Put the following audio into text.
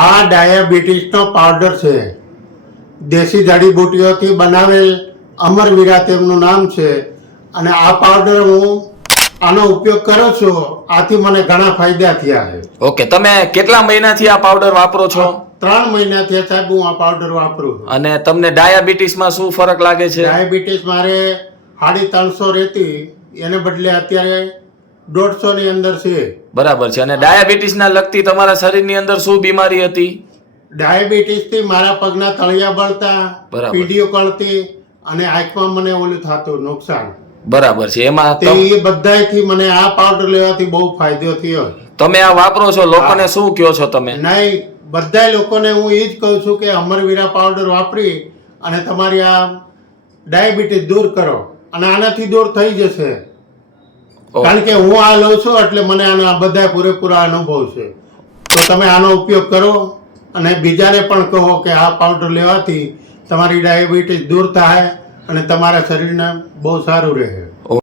આ ડાયાબિટીસનો પાવડર છે. દેશી જડીબુટ્ટીઓથી બનાવેલ અમરવીરા તેમનું નામ છે. અને આ પાવડર હું આનો ઉપયોગ કરું છું. આથી મને ઘણા ફાયદા થયા છે. ઓકે, તમે કેટલા મહિનાથી આ પાવડર વાપરો છો? 3 મહિનાથી સાહેબ હું આ પાવડર વાપરું છું. અને તમને ડાયાબિટીસમાં શું ફરક લાગે છે? ડાયાબિટીસ મારે 350 રહેતી, એને બદલે અત્યારે 150 ની અંદર છે. બરાબર છે. અને ડાયાબિટીસના લગતી તમારા શરીરની અંદર શું બીમારી હતી? ડાયાબિટીસથી મારા પગના તળિયા બળતા, બરાબર. પીડીઓ કળતી અને આંખમાં મને ઓલું થતું નુકસાન. બરાબર છે. એમાં તે એ બધાયથી મને આ પાવડર લેવાથી બહુ ફાયદો થયો. તમે આ વાપરો છો, લોકોને શું કહો છો તમે? નહીં, બધા લોકોને હું એ જ કહું છું કે અમરવીરા પાવડર વાપરી અને તમારી આ ડાયાબિટીસ દૂર કરો અને આનાથી દૂર થઈ જશે. કારણ કે હું આ લઉં છું એટલે મને આના બધા પૂરેપૂરા અનુભવ છે. તો તમે આનો ઉપયોગ કરો અને બીજાને પણ કહો કે આ પાવડર લેવાથી તમારી ડાયાબિટીસ દૂર થાય અને તમારા શરીરને બહુ સારું રહે.